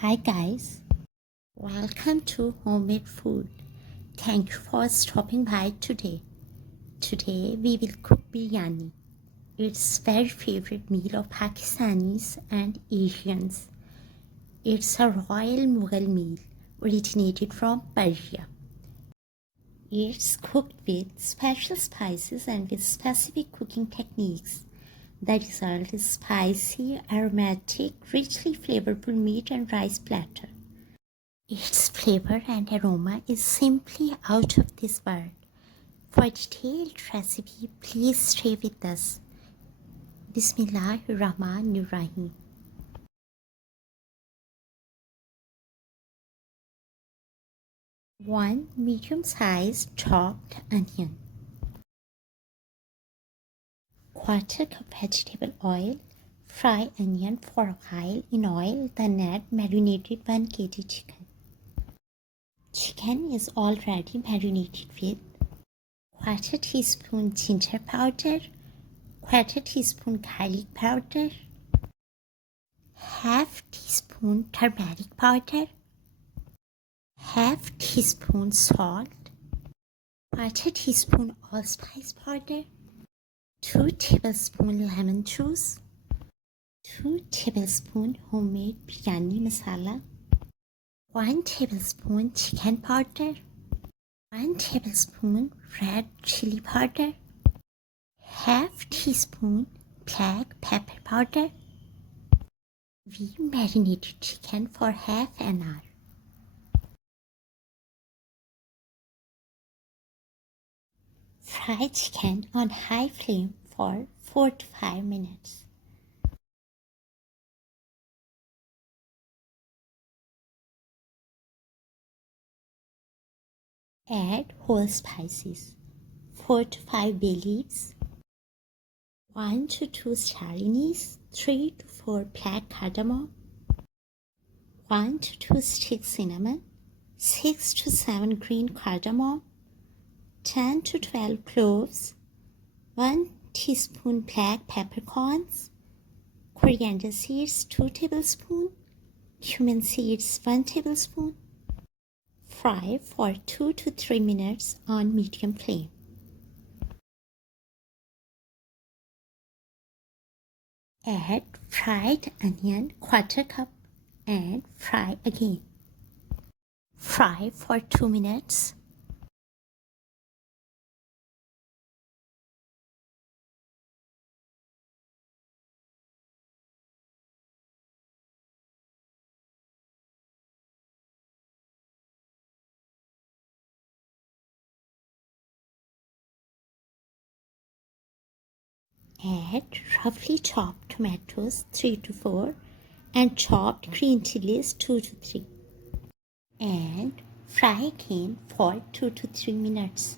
Hi guys, welcome to Homemade Food. Thank you for stopping by today. Today we will cook biryani. It's very favorite meal of Pakistanis and Asians. It's a royal Mughal meal originated from Persia. It's cooked with special spices and with specific cooking techniques. The result is spicy, aromatic, richly flavorful meat and rice platter. Its flavor and aroma is simply out of this world. For a detailed recipe, please stay with us. Bismillahirrahmanirrahim. 1 medium-sized chopped onion. 1/4 cup vegetable oil. Fry onion for a while in oil, then add marinated 1 kg chicken. Chicken is already marinated with 1/4 teaspoon ginger powder, 1/4 teaspoon garlic powder, 1/2 teaspoon turmeric powder, 1/2 teaspoon salt, 1/4 teaspoon allspice powder, 2 tablespoon lemon juice, 2 tablespoon homemade biryani masala, 1 tablespoon chicken powder, 1 tablespoon red chili powder, 1/2 teaspoon black pepper powder. We marinated chicken for half an hour. Fry chicken on high flame for 4 to 5 minutes. Add whole spices, 4 to 5 bay leaves, 1 to 2 star anise, 3 to 4 black cardamom, 1 to 2 sticks cinnamon, 6 to 7 green cardamom, 10 to 12 cloves, 1 teaspoon black peppercorns, coriander seeds 2 tablespoons, cumin seeds 1 tablespoon. Fry for 2 to 3 minutes on medium flame. Add fried onion 1/4 cup and fry again. Fry for 2 minutes. Add roughly chopped tomatoes 3 to 4 and chopped green chilies 2 to 3. And fry again for 2 to 3 minutes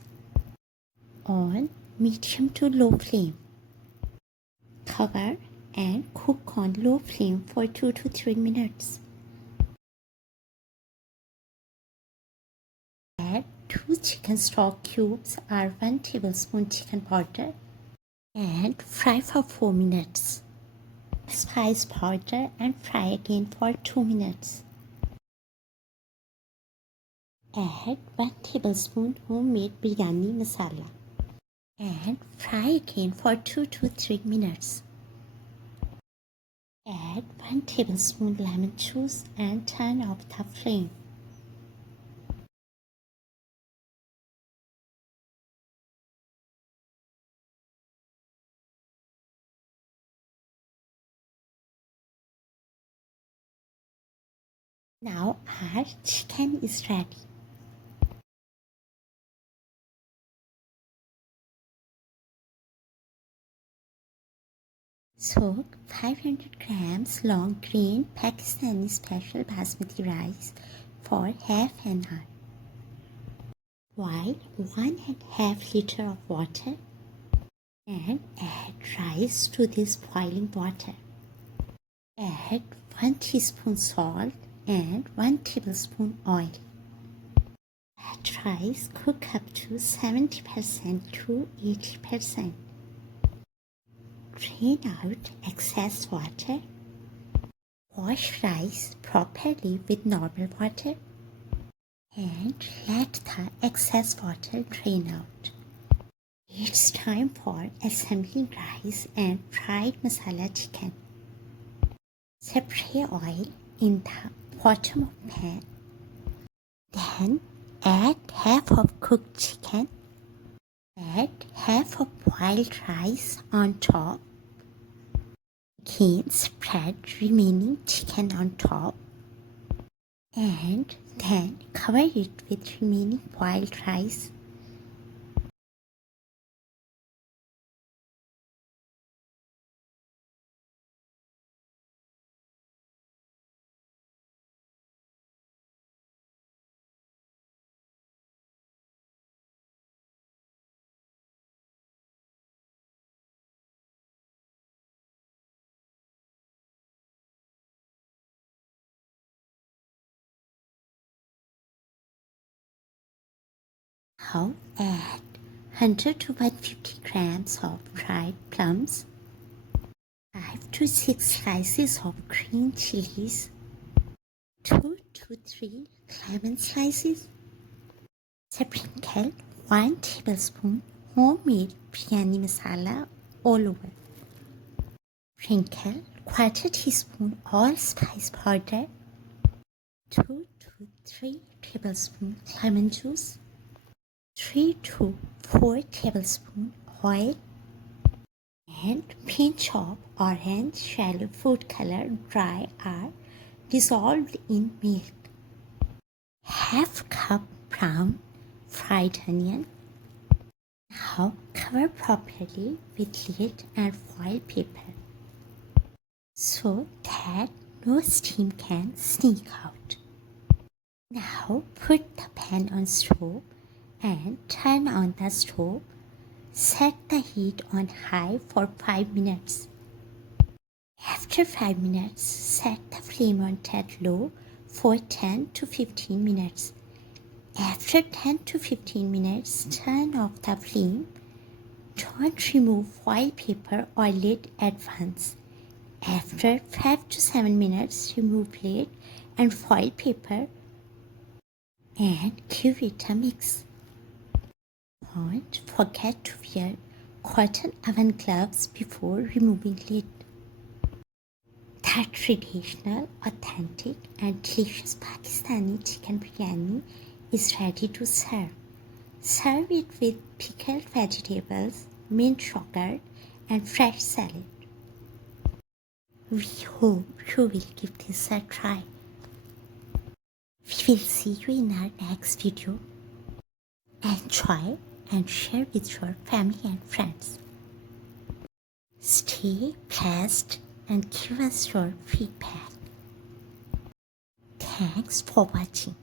on medium to low flame. Cover and cook on low flame for 2 to 3 minutes. Add 2 chicken stock cubes or 1 tablespoon chicken powder and fry for 4 minutes. Spice powder and fry again for 2 minutes. Add 1 tablespoon homemade biryani masala and fry again for 2 to 3 minutes. Add 1 tablespoon lemon juice and turn off the flame. Now our chicken is ready. Soak 500 grams long grain Pakistani special basmati rice for half an hour. Boil 1.5 liter of water and add rice to this boiling water. Add 1 teaspoon salt and 1 tablespoon oil. Let rice cook up to 70% to 80%. Drain out excess water. Wash rice properly with normal water and let the excess water drain out. It's time for assembling rice and fried masala chicken. Spray oil in the bottom of pan. Then add half of cooked chicken. Add half of boiled rice on top. Again spread remaining chicken on top. And then cover it with remaining boiled rice. Now add 100 to 150 grams of dried plums, 5 to 6 slices of green chilies, 2 to 3 lemon slices. Sprinkle 1 tablespoon homemade biryani masala all over. Sprinkle quarter teaspoon allspice powder, 2 to 3 tablespoon lemon juice, 3 to 4 tablespoon oil, and pinch of orange yellow food color dry or dissolved in milk. Half cup brown fried onion. Now cover properly with lid and foil paper so that no steam can sneak out. Now put the pan on stove and turn on the stove. Set the heat on high for 5 minutes. After 5 minutes, set the flame on dead low for 10 to 15 minutes. After 10 to 15 minutes, turn off the flame. Don't remove foil paper or lid at once. After 5 to 7 minutes, remove lid and foil paper and give it a mix. Don't forget to wear cotton oven gloves before removing lid. The traditional, authentic and delicious Pakistani chicken biryani is ready to serve. Serve it with pickled vegetables, mint yogurt and fresh salad. We hope you will give this a try. We will see you in our next video. Enjoy and share with your family and friends. Stay blessed and give us your feedback. Thanks for watching.